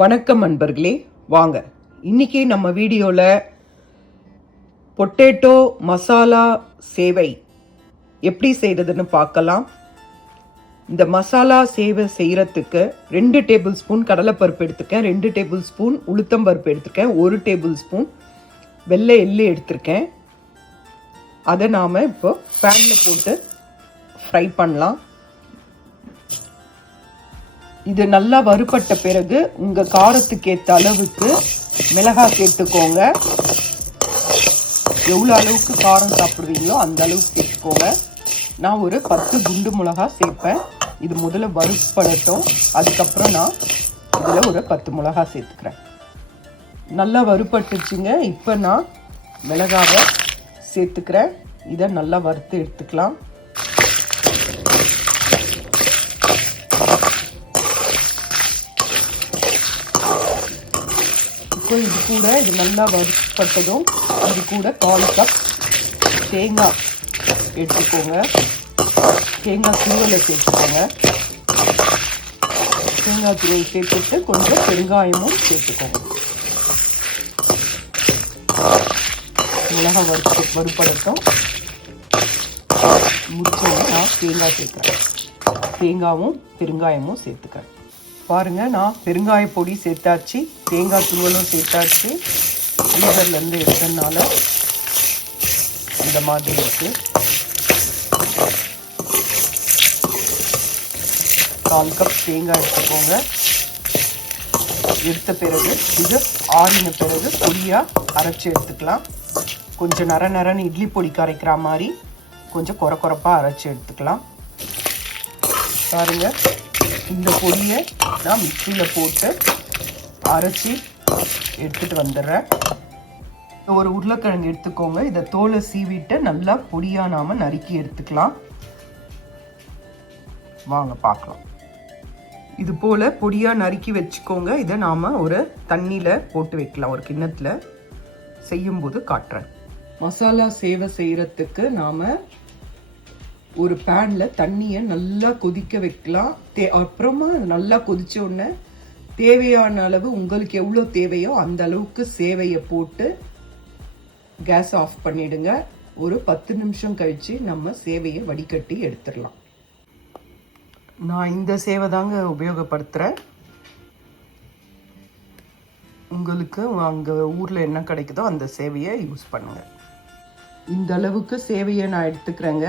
வணக்கம் அன்பர்களே, வாங்க இன்னைக்கு நம்ம வீடியோவில் பொட்டேட்டோ மசாலா சேவை எப்படி செய்கிறதுன்னு பார்க்கலாம். இந்த மசாலா சேவை செய்கிறதுக்கு 2 டேபிள் ஸ்பூன் கடலைப்பருப்பு எடுத்துருக்கேன், 2 டேபிள் ஸ்பூன் உளுத்தம்பருப்பு எடுத்துருக்கேன், 1 டேபிள் ஸ்பூன் வெள்ளை எள்ளு எடுத்துருக்கேன். அதை நாம் இப்போ பேனில் போட்டு ஃப்ரை பண்ணலாம். இது நல்லா வறுபட்ட பிறகு உங்கள் காரத்துக்கு ஏற்ற அளவுக்கு மிளகாய் சேர்த்துக்கோங்க. எவ்வளோ அளவுக்கு காரம் சாப்பிடுவீங்களோ அந்த அளவுக்கு சேர்த்துக்கோங்க. நான் ஒரு 10 குண்டு மிளகாய் சேர்ப்பேன். இது முதல்ல வறுப்படட்டும், அதுக்கப்புறம் நான் இதில் ஒரு 10 மிளகாய் சேர்த்துக்கிறேன். நல்லா வறுப்பட்டுச்சுங்க. இப்போ நான் மிளகாவை சேர்த்துக்கிறேன். இதை நல்லா வறுத்து எடுத்துக்கலாம். இது கூட இது நல்லா வறுப்பட்டதும் இது கூட 1/4 கப் தேங்காய் எடுத்துக்கோங்க. தேங்காய் துருவலை சேர்த்துக்கோங்க. தேங்காய் துருவல் சேர்த்துட்டு கொஞ்சம் பெருங்காயமும் சேர்த்துக்கோங்க. மிளகாய் வறுப்படட்டும். முடிச்சோன்னு நான் தேங்காய் சேர்க்குறேன். தேங்காயும் பெருங்காயமும் சேர்த்துக்கிறேன். பாருங்கள், நான் பெருங்காய பொடி சேர்த்தாச்சு, தேங்காய் துருவலும் சேர்த்தாச்சு. ஃப்ரீசர்லேருந்து எடுத்ததுனால இந்த மாதிரி இருக்குது. 1/4 கப் தேங்காய் எடுத்துக்கோங்க. எடுத்த பிறகு இது ஆறின பிறகு பொடியாக அரைச்சி எடுத்துக்கலாம். கொஞ்சம் நரன்னு இட்லி பொடிக்கு அரைக்கிற மாதிரி கொஞ்சம் கொரப்பாக அரைச்சி எடுத்துக்கலாம். பாருங்கள், இந்த பொடியை நான் மிக்சியில் போட்டு அரைச்சி எடுத்துகிட்டு வந்துடுறேன். ஒரு உருளைக்கிழங்கு எடுத்துக்கோங்க. இதை தோலை சீவிட்டு நல்லா பொடியாக நாம் நறுக்கி எடுத்துக்கலாம். வாங்க பார்க்கலாம். இது போல் பொடியாக நறுக்கி வச்சுக்கோங்க. இதை நாம் ஒரு தண்ணியில் போட்டு வைக்கலாம், ஒரு கிண்ணத்தில். செய்யும்போது காட்டுறேன். மசாலா சேவை செய்கிறதுக்கு நாம் ஒரு பேனில் தண்ணியை நல்லா கொதிக்க வைக்கலாம். அப்புறமா நல்லா கொதிச்ச உடனே தேவையான அளவு உங்களுக்கு எவ்வளோ தேவையோ அந்த அளவுக்கு சேவையை போட்டு கேஸ் ஆஃப் பண்ணிடுங்க. ஒரு 10 நிமிஷம் கழித்து நம்ம சேவையை வடிகட்டி எடுத்துடலாம். நான் இந்த சேவை தாங்க உபயோகப்படுத்துகிறேன். உங்களுக்கு அங்கே ஊரில் என்ன கிடைக்குதோ அந்த சேவையை யூஸ் பண்ணுங்கள். இந்த அளவுக்கு சேவையை நான் எடுத்துக்கிறேங்க.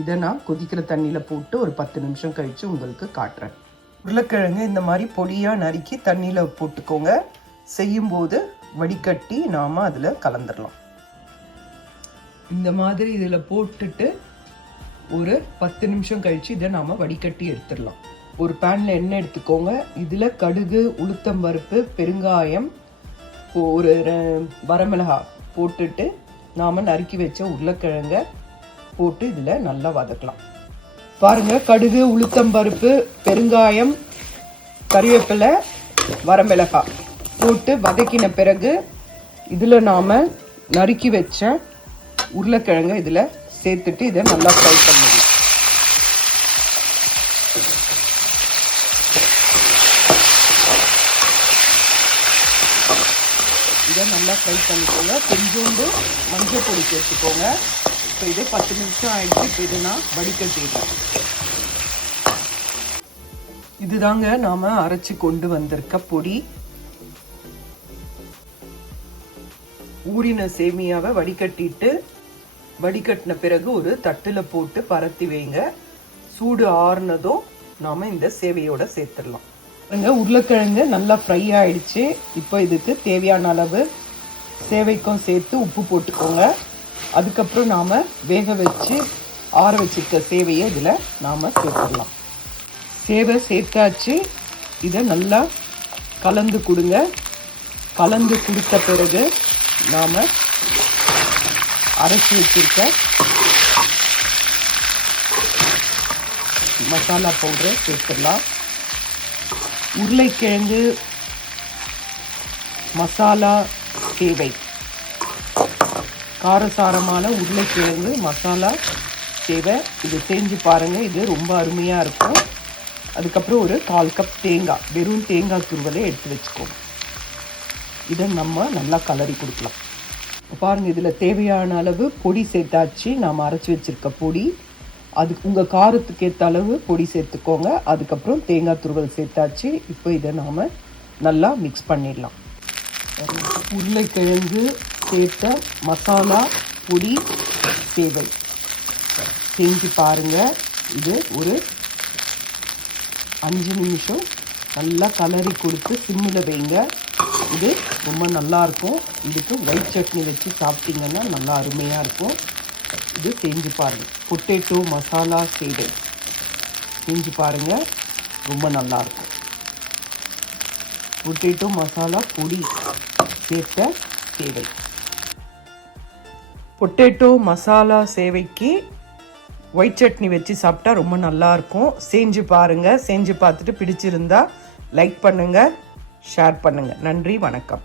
இதை நான் கொதிக்கிற தண்ணியில் போட்டு ஒரு 10 நிமிஷம் கழித்து உங்களுக்கு காட்டுறேன். உருளைக்கிழங்கு இந்த மாதிரி பொடியாக நறுக்கி தண்ணியில் போட்டுக்கோங்க. செய்யும்போது வடிகட்டி நாம் அதில் கலந்துடலாம். இந்த மாதிரி இதில் போட்டுட்டு ஒரு 10 நிமிஷம் கழித்து இதை நாம் வடிகட்டி எடுத்துடலாம். ஒரு பேனில் எண்ணெய் எடுத்துக்கோங்க. இதில் கடுகு, உளுத்தம்பருப்பு, பெருங்காயம், ஒரு வரமிளகாய் போட்டுட்டு நாம் நறுக்கி வச்ச உருளைக்கிழங்க போட்டு இதில் நல்லா வதக்கலாம். பாருங்கள், கடுகு, உளுத்தம்பருப்பு, பெருங்காயம், கறிவேப்பிலை, வரமிளகாய் போட்டு வதக்கின பிறகு இதில் நாம் நறுக்கி வச்ச உருளைக்கிழங்கு இதில் சேர்த்துட்டு இதை நல்லா ஃப்ரை பண்ணிடலாம். இதை நல்லா ஃப்ரை பண்ணிக்கோங்க. கொஞ்சோண்டு மஞ்சள் பொடி சேர்த்துக்கோங்க. இப்போ இது 10 நிமிஷம் ஆகிடுச்சு. இப்போ இது நான் வடிகட்டிடுறேன். இதுதாங்க நாம் அரைச்சி கொண்டு வந்திருக்க பொடி. ஊறின சேமியாவை வடிகட்டின பிறகு ஒரு தட்டில் போட்டு பரத்தி வைங்க. சூடு ஆறுனதும் நாம் இந்த சேவையோட சேர்த்துடலாம். உருளைக்கிழங்கு நல்லா ஃப்ரை ஆயிடுச்சு. இப்போ இதுக்கு தேவையான அளவு சேவைக்கும் சேர்த்து உப்பு போட்டுக்கோங்க. அதுக்கப்புறம் நாம் வேக வச்சு ஆற வச்சுருக்க சேவையை இதில் நாம் சேர்த்துடலாம். சேவை சேர்த்தாச்சு. இதை நல்லா கலந்து கொடுங்க. கலந்து கொடுத்த பிறகு நாம் அரைச்சி வச்சுருக்க மசாலா பவுடரை சேர்த்துடலாம். உருளைக்கிழங்கு மசாலா சேவை, காரசாரமான உருளைக்கிழங்கு மசாலா சேவை. இது செஞ்சு பாருங்கள். இது ரொம்ப அருமையாக இருக்கும். அதுக்கப்புறம் ஒரு 1/4 கப் தேங்காய், வெறும் தேங்காய் துருவலை எடுத்து வச்சுக்கோங்க. இதை நம்ம நல்லா கலரி கொடுக்கலாம். பாருங்கள், இதில் தேவையான அளவு பொடி சேர்த்தாச்சு. நாம் அரைச்சி வச்சுருக்க பொடி, அது உங்கள் காரத்துக்கு ஏற்ற அளவு பொடி சேர்த்துக்கோங்க. அதுக்கப்புறம் தேங்காய் துருவல் சேர்த்தாச்சு. இப்போ இதை நாம் நல்லா மிக்ஸ் பண்ணிடலாம். உருளைக்கிழங்கு சேர்த்த மசாலா பொடி சேவை செஞ்சு பாருங்கள். இது ஒரு 5 நிமிஷம் நல்லா கலரி கொடுத்து சிம்மில் வைங்க. இது ரொம்ப நல்லாயிருக்கும். இதுக்கு ஒயிட் சட்னி வச்சு சாப்பிட்டிங்கன்னா நல்லா அருமையாக இருக்கும். இது செஞ்சு பாருங்கள். பொட்டேட்டோ மசாலா சேவை செஞ்சு பாருங்கள், ரொம்ப நல்லாயிருக்கும். பொட்டேட்டோ மசாலா பொடி சேர்த்த சேவை. பொட்டேட்டோ மசாலா சேவைக்கு ஒயிட் சட்னி வச்சு சாப்பிட்டா ரொம்ப நல்லாயிருக்கும். செஞ்சு பாருங்கள். செஞ்சு பார்த்துட்டு பிடிச்சிருந்தா லைக் பண்ணுங்கள், ஷேர் பண்ணுங்கள். நன்றி, வணக்கம்.